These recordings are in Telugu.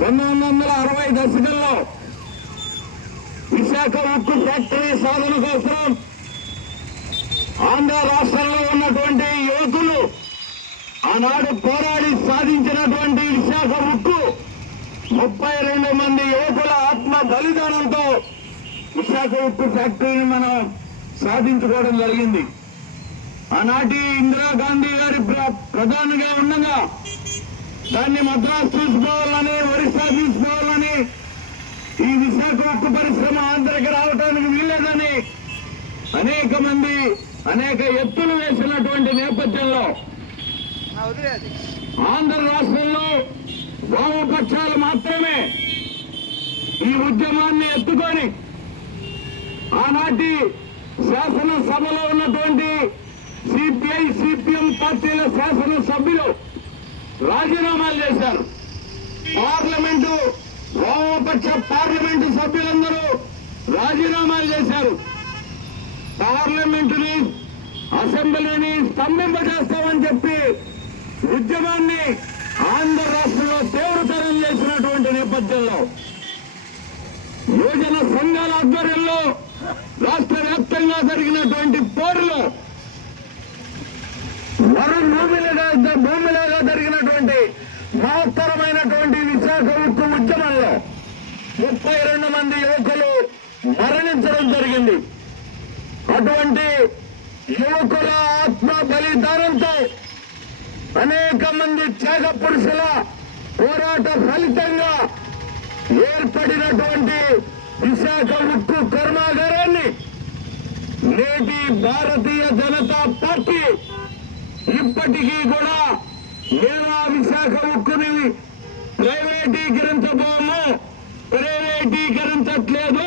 పంతొమ్మిది వందల అరవై దశకంలో విశాఖ ఉక్కు ఫ్యాక్టరీ సాధన కోసం ఆంధ్ర రాష్ట్రంలో ఉన్నటువంటి యువకులు ఆనాడు పోరాడి సాధించినటువంటి విశాఖ ఉక్కు ముప్పై రెండు మంది యువకుల ఆత్మ బలిదానంతో విశాఖ ఉక్కు ఫ్యాక్టరీని మనం సాధించుకోవడం జరిగింది. ఆనాటి ఇందిరాగాంధీ గారి ప్ర- ప్రధానిగా ఉండగా దాన్ని మద్రాసు తీసుకోవాలని ఒరిస్సా తీసుకోవాలని ఈ విశాఖ ఉక్కు పరిశ్రమ ఆంధ్రకి రావడానికి వీల్లేదని అనేక మంది అనేక ఎత్తులు వేసినటువంటి నేపథ్యంలో ఆంధ్ర రాష్ట్రంలో వామపక్షాలు మాత్రమే ఈ ఉద్యమాన్ని ఎత్తుకొని ఆనాటి శాసనసభలో ఉన్నటువంటి సిపిఐ సిపిఎం పార్టీల శాసన సభ్యులు రాజీనామాలు చేశారు. పార్లమెంటు వామపక్ష పార్లమెంటు సభ్యులందరూ రాజీనామాలు చేశారు. పార్లమెంటుని అసెంబ్లీని స్తంభింపజేస్తామని చెప్పి ఉద్యమాన్ని ఆంధ్ర రాష్ట్రంలో తీవ్రతరం చేసినటువంటి నేపథ్యంలో యువజన సంఘాల ఆధ్వర్యంలో రాష్ట్ర వ్యాప్తంగా జరిగినటువంటి పోరులో మరో జరిగినటువంటి మహత్తరమైనటువంటి విశాఖ ఉక్కు ఉద్యమంలో ముప్పై రెండు మంది యువకులు మరణించడం జరిగింది. అటువంటి యువకుల ఆత్మ బలిదానంతో అనేక మంది త్యాగ పురుషుల పోరాట ఫలితంగా ఏర్పడినటువంటి విశాఖ ఉక్కు కర్మాగారాన్ని నేటి భారతీయ జనతా పార్టీ ఇప్పటికీ కూడా నేను ఆ విశాఖ ఉక్కుని ప్రైవేటీకరించబోము. ప్రైవేటీకరించట్లేదు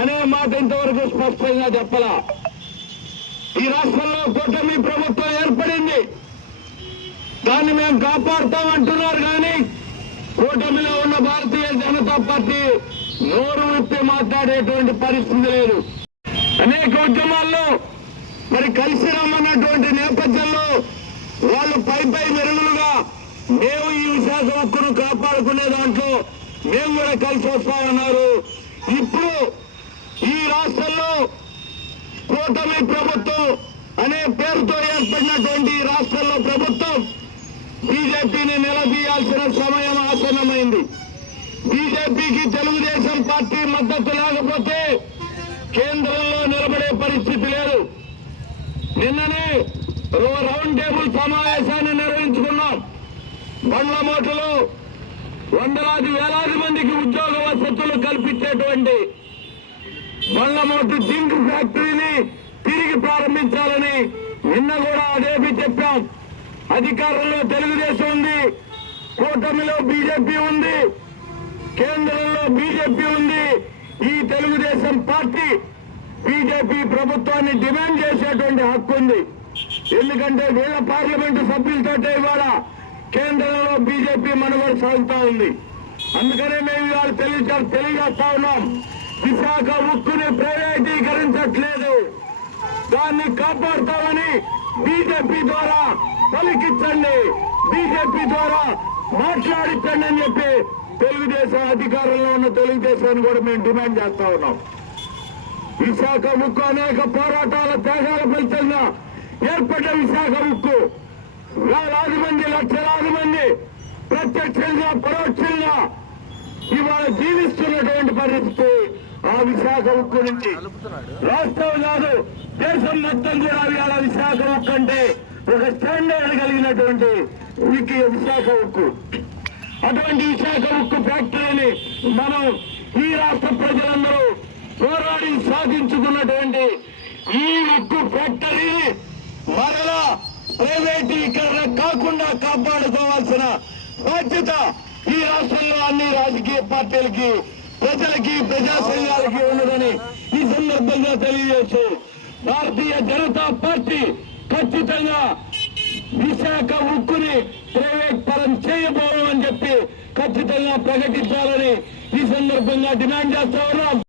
అనే మాట ఇంతవరకు స్పష్టంగా చెప్పలా. ఈ రాష్ట్రంలో కూటమి ప్రభుత్వం ఏర్పడింది. దాన్ని మేము కాపాడుతాం అంటున్నారు కానీ కూటమిలో ఉన్న భారతీయ జనతా పార్టీ నోరు విప్పి మాట్లాడేటువంటి పరిస్థితి లేదు. అనేక ఉద్యమాల్లో మరి కలిసి రమ్మన్నటువంటి నేపథ్యంలో వాళ్ళు పై పై మెరుగులుగా మేము ఈ విశాఖ ఉక్కును కాపాడుకునే దాంట్లో మేము కూడా కలిసి వస్తామన్నారు. ఇప్పుడు ఈ రాష్ట్రంలో కూటమి ప్రభుత్వం అనే పేరుతో ఏర్పడినటువంటి రాష్ట్రంలో ప్రభుత్వం బీజేపీని నిలదీయాల్సిన సమయం ఆసన్నమైంది. బీజేపీకి తెలుగుదేశం పార్టీ మద్దతు లేకపోతే కేంద్రంలో నిలబడే పరిస్థితి లేదు. నిన్ననే రౌండ్ టేబుల్ సమావేశాన్ని నిర్వహించుకున్నాం. బండ్లమోటలో వందలాది వేలాది మందికి ఉద్యోగ వసతులు కల్పించేటువంటి బండ్లమోటు జింక్ ఫ్యాక్టరీని తిరిగి ప్రారంభించాలని నిన్న కూడా అదేమి చెప్పాం. అధికారంలో తెలుగుదేశం ఉంది కూటమిలో బీజేపీ ఉంది కేంద్రంలో బీజేపీ ఉంది. ఈ తెలుగుదేశం పార్టీ బీజేపీ ప్రభుత్వాన్ని డిమాండ్ చేసేటువంటి హక్కు ఉంది. ఎందుకంటే వీళ్ళ పార్లమెంటు సభ్యులతోటే ఇవాళ కేంద్రంలో బీజేపీ మనుగడ సాగుతా ఉంది. అందుకనే మేము ఇవాళ తెలియ తెలియజేస్తా ఉన్నాం. విశాఖ ఉక్కుని ప్రైవేటీకరించట్లేదు. దాన్ని కాపాడుతామని బీజేపీ ద్వారా పలికించండి బీజేపీ ద్వారా మాట్లాడించండి అని చెప్పి తెలుగుదేశం అధికారంలో ఉన్న తెలుగుదేశాన్ని కూడా మేము డిమాండ్ చేస్తా ఉన్నాం. విశాఖ ముక్కు అనేక పోరాటాల త్యాగాల ఫలితంగా ఏర్పడ్డ విశాఖ ఉక్కు వేలాది మంది లక్షలాది మంది ప్రత్యక్షంగా పరోక్షంగా ఇవాళ జీవిస్తున్నటువంటి పరిస్థితి ఆ విశాఖ ఉక్కు నుంచి రాష్ట్రం కాదు దేశం మొత్తం కూడా ఇవాళ విశాఖ ఉక్కు అంటే ఒక స్టాండర్డ్ కలిగినటువంటి ఉక్కు విశాఖ ఉక్కు అటువంటి విశాఖ ఉక్కు ఫ్యాక్టరీని మనం ఈ రాష్ట్ర ప్రజలందరూ పోరాడి సాధించుకున్నటువంటి ఈ ఉక్కు ఫ్యాక్టరీని మరలా ప్రైవేటీకరణ కాకుండా కాపాడుకోవాల్సిన బాధ్యత ఈ రాష్ట్రంలో అన్ని రాజకీయ పార్టీలకి ప్రజలకి ప్రజా సంఘాలకి ఉన్నదని ఈ సందర్భంగా తెలియజేస్తూ భారతీయ జనతా పార్టీ ఖచ్చితంగా విశాఖ ఉక్కుని ప్రైవేట్ పరం చేయబోమని చెప్పి ఖచ్చితంగా ప్రకటించాలని ఈ సందర్భంగా డిమాండ్ చేస్తా ఉన్నాం.